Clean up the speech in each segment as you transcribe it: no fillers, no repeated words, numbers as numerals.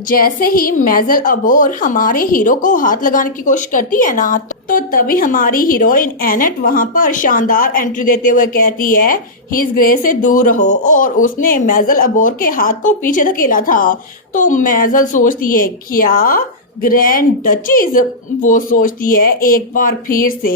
जैसे ही मेजल अबोर हमारे हीरो को हाथ लगाने की कोशिश करती है ना, तो तभी हमारी हीरोइन एनेट वहां पर शानदार एंट्री देते हुए कहती है हिज ग्रेस से दूर रहो। और उसने मेजल अबोर के हाथ को पीछे धकेला था। तो मेजल सोचती है क्या ग्रैंड डचीज, वो सोचती है एक बार फिर से,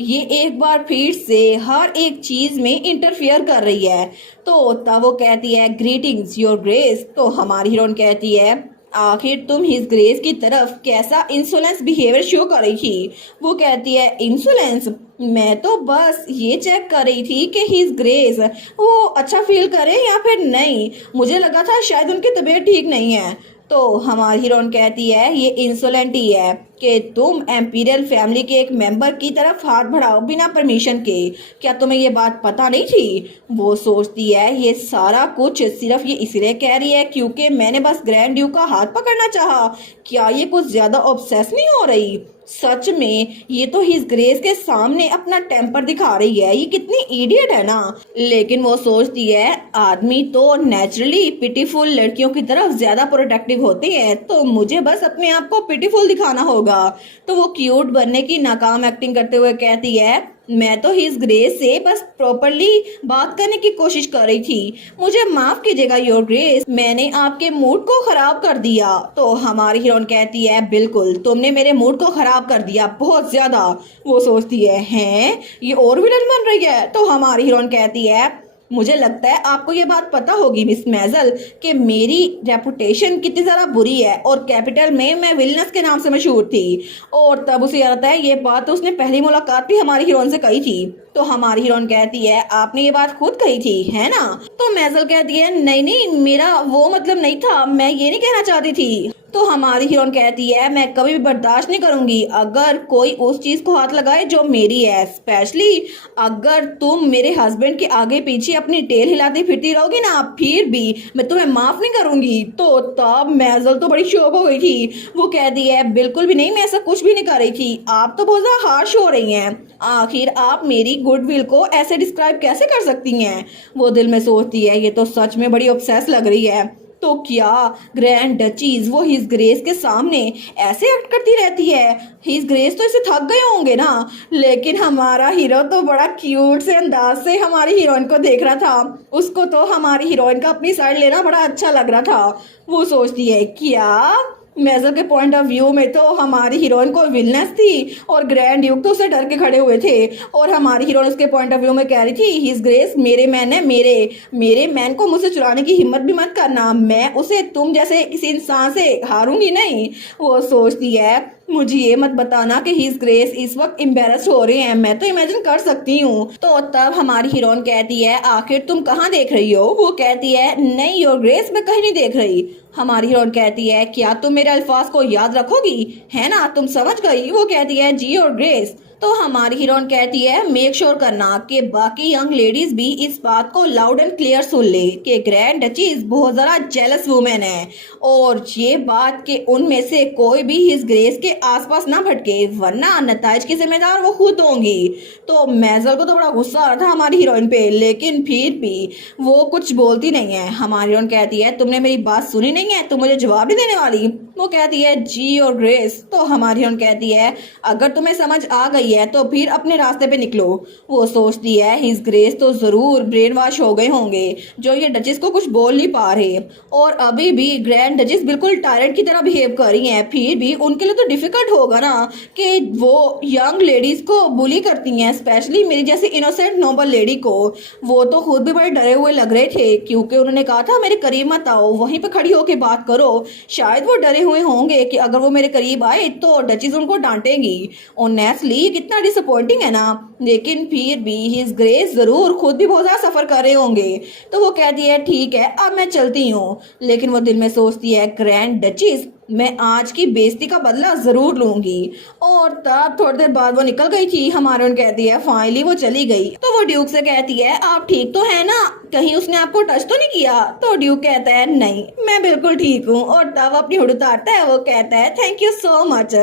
ये एक बार फिर से हर एक चीज में इंटरफियर कर रही है। तो तब वो कहती है ग्रीटिंग्स योर ग्रेस। तो हमारी हीरोइन कहती है आखिर तुम हिज ग्रेस की तरफ कैसा इंसोलेंस बिहेवियर शो कर रही थी। वो कहती है इंसोलेंस, मैं तो बस ये चेक कर रही थी कि हिज ग्रेस वो अच्छा फील करे या फिर नहीं, मुझे लगा था शायद उनकी तबीयत ठीक नहीं है। तो हमारी हीरोइन कहती है ये इंसोलेंट ही है कि तुम एम्पीरियल फैमिली के एक मेंबर की तरफ हाथ बढ़ाओ बिना परमिशन के। क्या तुम्हें ये बात पता नहीं थी। वो सोचती है ये सारा कुछ सिर्फ ये इसलिए कह रही है क्योंकि मैंने बस ग्रैंड ड्यूक का हाथ पकड़ना चाहा। क्या ये कुछ ज्यादा ऑब्सेस नहीं हो रही। सच में ये तो हिज ग्रेस के सामने अपना टेम्पर दिखा रही है, ये कितनी इडियट है ना। लेकिन वो सोचती है आदमी तो नेचुरली पिटीफुल लड़कियों की तरफ ज्यादा प्रोटेक्टिव होते हैं, तो मुझे बस अपने आप को पिटीफुल दिखाना होगा। तो वो क्यूट बनने की नाकाम एक्टिंग करते हुए कहती है मैं तो हिज ग्रेस से बस प्रॉपरली बात करने की कोशिश कर रही थी, मुझे माफ कीजिएगा योर ग्रेस, मैंने आपके मूड को खराब कर दिया। तो हमारी हीरोइन कहती है बिल्कुल तुमने मेरे मूड को खराब कर दिया, बहुत ज्यादा। वो सोचती है हैं ये और विलन बन रही है। तो हमारी हीरोइन कहती है मुझे लगता है आपको ये बात पता होगी मिस मेजल कि मेरी रेपुटेशन कितनी ज़्यादा बुरी है और कैपिटल में मैं विलनस के नाम से मशहूर थी। और तब उसे याद आता है ये बात तो उसने पहली मुलाकात भी हमारी हीरोइन से कही थी। तो हमारी हीरोइन कहती है आपने ये बात खुद कही थी है ना। तो मेजल कहती है नहीं नहीं मेरा वो मतलब नहीं था, मैं ये नहीं कहना चाहती थी। तो हमारी हीरोइन कहती है मैं कभी भी बर्दाश्त नहीं करूंगी अगर कोई उस चीज को हाथ लगाए जो मेरी है, स्पेशली अगर तुम मेरे हस्बैंड के आगे पीछे अपनी टेल हिलाती फिरती रहोगी ना, फिर भी मैं तुम्हें माफ नहीं करूंगी। तो तब मेजल तो बड़ी शॉक हो गई थी। वो कहती है बिल्कुल भी नहीं, मैं ऐसा कुछ भी नहीं कर रही थी, आप तो बहुत ज्यादा हार्श हो रही हैं, आखिर आप मेरी गुडविल को ऐसे डिस्क्राइब कैसे कर सकती हैं। वो दिल में सोचती है ये तो सच में बड़ी ऑब्सेस लग रही है। तो क्या ग्रैंड डचीज वो हिज ग्रेस के सामने ऐसे एक्ट करती रहती है। हिज ग्रेस तो इसे थक गए होंगे ना। लेकिन हमारा हीरो तो बड़ा क्यूट से अंदाज से हमारी हीरोइन को देख रहा था, उसको तो हमारी हीरोइन का अपनी साइड लेना बड़ा अच्छा लग रहा था। वो सोचती है क्या मेजर के पॉइंट ऑफ व्यू में तो हमारी हीरोइन को विलनेस थी और ग्रैंड ड्यूक तो उसे डर के खड़े हुए थे। और हमारी हीरोइन उसके पॉइंट ऑफ व्यू में कह रही थी हिज ग्रेस मेरे मैन है, मेरे मैन को मुझसे चुराने की हिम्मत भी मत करना, मैं उसे तुम जैसे किसी इंसान से हारूंगी नहीं। वो सोचती है मुझे ये मत बताना कि हिज ग्रेस इस वक्त एम्बेरस हो रहे हैं, मैं तो इमेजिन कर सकती हूँ। तो तब हमारी हीरोइन कहती है आखिर तुम कहाँ देख रही हो। वो कहती है नहीं योर ग्रेस मैं कहीं नहीं देख रही। हमारी हीरोइन कहती है क्या तुम मेरे अल्फाज को याद रखोगी है ना, तुम समझ गई। वो कहती है जी योर ग्रेस। तो हमारी हीरोइन कहती है मेक श्योर करना कि बाकी यंग लेडीज भी इस बात को लाउड एंड क्लियर सुन ले कि ग्रैंड डचीज बहुत ज़्यादा जेलस वुमेन है और ये बात कि उनमें से कोई भी हिज ग्रेस के आसपास ना भटके वरना नताइज की जिम्मेदार वो खुद होंगी। तो मेजल को तो बड़ा गुस्सा आ रहा था हमारी हीरोइन पे, लेकिन फिर भी वो कुछ बोलती नहीं है। हमारी हीरोइन कहती है तुमने मेरी बात सुनी नहीं है, तुम मुझे जवाब नहीं देने वाली। वो कहती है जी और ग्रेस। तो हमारी हीरोइन कहती है अगर तुम्हें समझ आ गई है तो फिर अपने रास्ते पे निकलो। वो सोचती है हिज ग्रेस तो जरूर ब्रेन वॉश हो गए होंगे जो ये डचेस को कुछ बोल नहीं पा रहे और अभी भी ग्रैंड डचेस बिल्कुल टायरेंट की तरह बिहेव कर रही हैं, फिर भी उनके लिए तो डिफिकल्ट होगा ना कि वो यंग लेडीज को बुली करती हैं, स्पेशली मेरी जैसी इनोसेंट नोबल लेडी को। वो तो खुद भी बड़े डरे हुए लग रहे थे क्योंकि उन्होंने कहा था मेरे करीब मत आओ, वहीं पे खड़ी होके बात करो। शायद वो डरे हुए होंगे कि अगर वो मेरे करीब आए तो डचेस उनको डांटेंगी। ऑनेस्टली कितना डिसअपॉइंटिंग है ना, लेकिन फिर भी हिज ग्रेस जरूर खुद भी बहुत ज्यादा सफर कर रहे होंगे। तो वो कहती है ठीक है अब मैं चलती हूँ। लेकिन वो दिल में सोचती है ग्रैंड डचीज मैं आज की बेइज्जती का बदला जरूर लूंगी। और तब थोड़ी देर बाद वो निकल गई थी। हमारे उन कहती है फाइनली वो चली गई। तो वो ड्यूक से कहती है आप ठीक तो है ना, कहीं उसने आपको टच तो नहीं किया। तो ड्यूक कहता है नहीं मैं बिल्कुल ठीक हूँ। और तब अपनी हुड उतारता है। वो कहता है थैंक यू सो मच,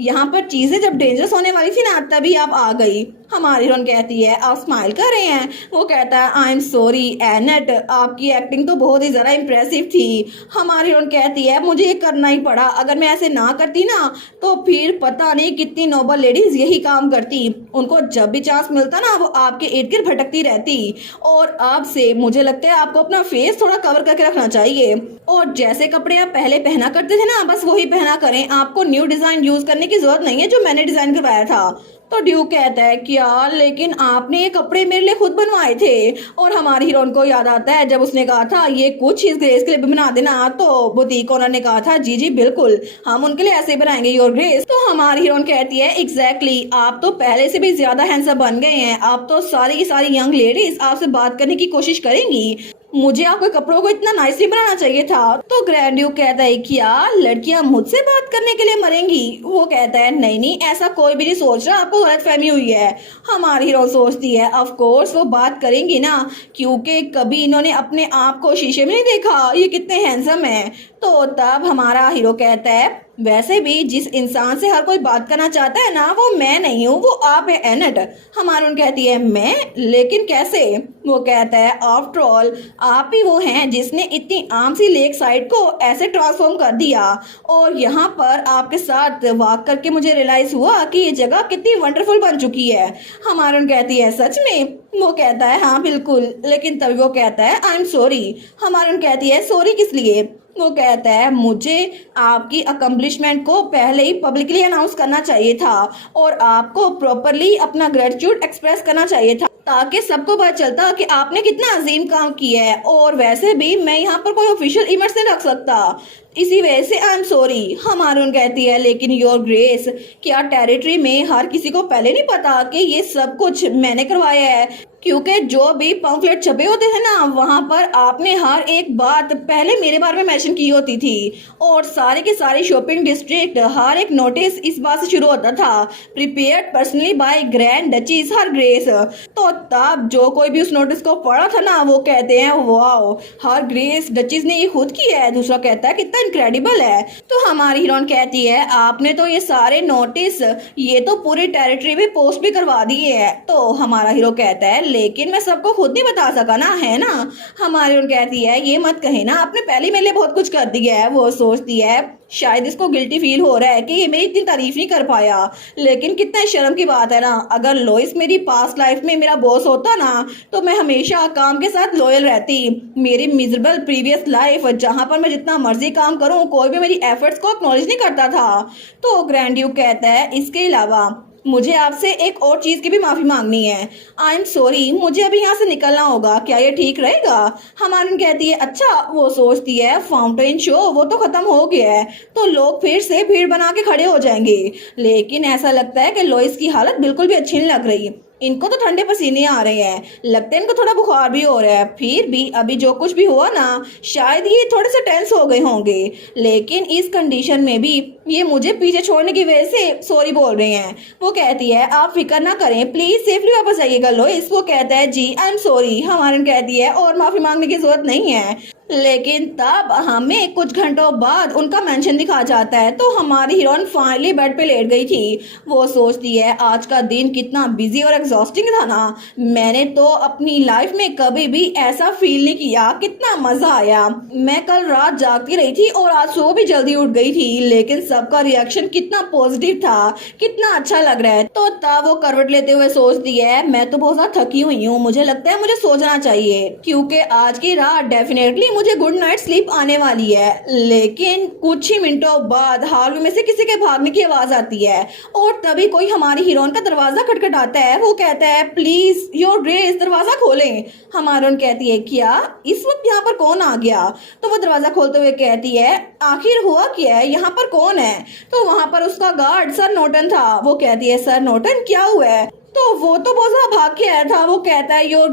यहाँ पर चीजें जब डेंजरस होने वाली थी ना तभी आप आ गई। हमारी हीरोइन कहती है आप स्माइल कर रहे हैं। वो कहता है आई एम सॉरी एनेट, आपकी एक्टिंग तो बहुत ही ज़्यादा इम्प्रेसिव थी। हमारी हीरोइन कहती है मुझे ये करना ही पड़ा, अगर मैं ऐसे ना करती ना तो फिर पता नहीं कितनी नोबल लेडीज यही काम करती, उनको जब भी चांस मिलता ना वो आपके इर्द गिर्द भटकती रहती। और अब से मुझे लगता है आपको अपना फेस थोड़ा कवर करके रखना चाहिए, और जैसे कपड़े आप पहले पहना करते थे ना बस वही पहना करें, आपको न्यू डिजाइन यूज करने की जरूरत नहीं है जो मैंने डिजाइन करवाया था। तो ड्यूक कहता है क्या, लेकिन आपने ये कपड़े मेरे लिए खुद बनवाए थे। और हमारी हीरोइन को याद आता है जब उसने कहा था ये कुछ इस ग्रेस के लिए भी बना देना, तो बुटीक ओनर ने कहा था जी जी बिल्कुल हम उनके लिए ऐसे बनाएंगे योर ग्रेस। तो हमारी हीरोइन कहती है एग्जैक्टली आप तो पहले से भी ज्यादा हैंडसम बन गए हैं, आप तो सारी की सारी यंग लेडीज आपसे बात करने की कोशिश करेंगी, मुझे आपके कपड़ों को इतना नाइसली बनाना चाहिए था। तो ग्रैंड ड्यूक कहता है क्या लड़कियां मुझसे बात करने के लिए मरेंगी। वो कहता है नहीं नहीं ऐसा कोई भी नहीं सोच रहा, आपको गलतफहमी हुई है। हमारी हीरो सोचती है ऑफ कोर्स वो बात करेंगी ना, क्योंकि कभी इन्होंने अपने आप को शीशे में नहीं देखा ये कितने हैंडसम है। तो तब हमारा हीरो कहता है वैसे भी जिस इंसान से हर कोई बात करना चाहता है ना वो मैं नहीं हूँ, वो आप है एनेट। हमारी उन कहती है मैं, लेकिन कैसे। वो कहता है आफ्टर ऑल आप ही वो हैं जिसने इतनी आम सी लेक साइड को ऐसे ट्रांसफॉर्म कर दिया, और यहाँ पर आपके साथ वॉक करके मुझे रियलाइज हुआ कि ये जगह कितनी वंडरफुल बन चुकी है। हमारी उन कहती है सच में। वो कहता है हाँ बिल्कुल, लेकिन तभी वो कहता है आई एम सॉरी। हमारी उन कहती है सॉरी किस लिए। वो कहता है मुझे आपकी अकम्पलिशमेंट को पहले ही पब्लिकली अनाउंस करना चाहिए था और आपको प्रॉपरली अपना ग्रेटिट्यूड एक्सप्रेस करना चाहिए था ताकि सबको पता चलता कि आपने कितना अजीम काम किया है, और वैसे भी मैं यहाँ पर कोई ऑफिशियल इमेज नहीं रख सकता, इसी वजह से आई एम सॉरी। हमारून कहती है लेकिन योर ग्रेस क्या टेरिटरी में हर किसी को पहले नहीं पता कि ये सब कुछ मैंने करवाया है, क्योंकि जो भी पम्फलेट छपे होते थे ना वहाँ पर आपने हर एक बात पहले मेरे बारे में मेंशन की होती थी, और सारे के सारे शॉपिंग डिस्ट्रिक्ट हर एक नोटिस इस बात से शुरू होता था prepared personally by grand duchess her grace. तो तब जो कोई भी उस नोटिस को पढ़ा था ना वो कहते हैं वाओ हर ग्रेस डचीज ने ये खुद किया है, दूसरा कहता है कितना इनक्रेडिबल है। तो हमारी हीरोइन कहती है आपने तो ये सारे नोटिस ये तो पूरी टेरिटरी में पोस्ट भी करवा दिए है। तो हमारा हीरो कहता है लेकिन मैं सबको खुद नहीं बता सका ना, है ना। हमारी हीरोइन कहती है ये मत कहे ना, आपने पहले मेरे लिए बहुत कुछ कर दिया है। वो सोचती है शायद इसको गिल्टी फील हो रहा है कि ये मेरी इतनी तारीफ नहीं कर पाया, लेकिन कितना शर्म की बात है ना, अगर लोइस मेरी पास्ट लाइफ में मेरा बॉस होता ना तो मैं हमेशा काम के साथ लॉयल रहती। मेरी मिजरेबल प्रीवियस लाइफ जहां पर मैं जितना मर्जी काम करूं कोई भी मेरी एफर्ट्स को एक्नॉलेज नहीं करता था। तो ग्रैंड ड्यूक कहता है इसके अलावा मुझे आपसे एक और चीज की भी माफी मांगनी है। आई एम सॉरी मुझे अभी यहाँ से निकलना होगा, क्या ये ठीक रहेगा। हमारी कहती है अच्छा। वो सोचती है फाउंटेन शो वो तो खत्म हो गया है तो लोग फिर से भीड़ बना के खड़े हो जाएंगे, लेकिन ऐसा लगता है कि लोइस की हालत बिल्कुल भी अच्छी नहीं लग रही, इनको तो ठंडे पसीने आ रहे हैं, लगता है इनको थोड़ा बुखार भी हो रहा है। फिर भी अभी जो कुछ भी हुआ ना शायद ये थोड़े से टेंस हो गए होंगे, लेकिन इस कंडीशन में भी ये मुझे पीछे छोड़ने की वजह से सॉरी बोल रहे हैं। वो कहती है आप फिक्र ना करें प्लीज सेफली वापस आइएगा लोइस। वो कहता है जी आई एम सॉरी। हमारी कहती है और माफी मांगने की जरूरत नहीं है, लेकिन तब हमें कुछ घंटों बाद उनका मेंशन दिखा जाता है। तो हमारी हीरोइन फाइनली बेड पे लेट गई थी। वो सोचती है आज का दिन कितना बिजी और एग्जॉस्टिंग था ना, मैंने तो अपनी लाइफ में कभी भी ऐसा फील नहीं किया, कितना मजा आया। मैं कल रात जागती रही थी और आज सुबह भी जल्दी उठ गई थी, लेकिन सबका रिएक्शन कितना पॉजिटिव था, कितना अच्छा लग रहा है। तो तब वो करवट लेते हुए सोचती है मैं तो बहुत ज्यादा थकी हुई हूँ, मुझे लगता है मुझे सो जाना चाहिए क्योंकि आज की रात डेफिनेटली मुझे गुड नाइट स्लीप आने वाली है। लेकिन कुछ ही मिनटों बाद हॉल में से किसी के भागने की आवाज आती है और तभी कोई हमारी हीरोइन का दरवाजा खटखटाता है। वो कहता है प्लीज योर ग्रेस दरवाजा खोलें। हमारी हीरोइन कहती है क्या इस वक्त यहाँ पर कौन आ गया। तो वो दरवाजा खोलते हुए कहती है आखिर हुआ क्या है, यहाँ पर कौन है। तो वहां पर उसका गार्ड सर नोटन था। वो कहती है सर नोटन क्या हुआ है। तो वो तो बहुत ज्यादा भाग के आया था। वो कहता है योर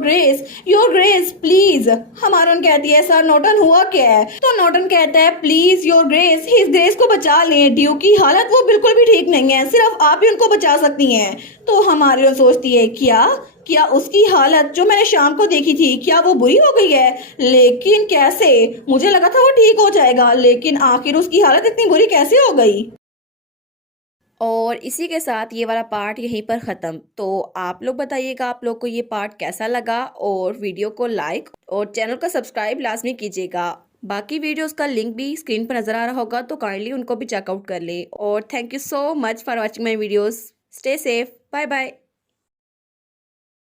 ग्रेस प्लीज। हमारन कहती है सर नोटन हुआ क्या है। तो नोटन कहता है please your grace his grace को बचा लें, ड्यू की हालत वो बिल्कुल भी ठीक नहीं है, सिर्फ आप ही उनको बचा सकती हैं। तो हमारी सोचती है क्या उसकी हालत जो मैंने शाम को देखी थी क्या वो बुरी हो गई है, लेकिन कैसे, मुझे लगा था वो ठीक हो जाएगा, लेकिन आखिर उसकी हालत इतनी बुरी कैसे हो गई। और इसी के साथ ये वाला पार्ट यहीं पर ख़त्म। तो आप लोग बताइएगा आप लोग को ये पार्ट कैसा लगा, और वीडियो को लाइक और चैनल को सब्सक्राइब लाजमी कीजिएगा। बाकी वीडियोस का लिंक भी स्क्रीन पर नज़र आ रहा होगा, तो काइंडली उनको भी चेकआउट कर लें। और thank you so much for watching my videos. Stay safe, bye bye.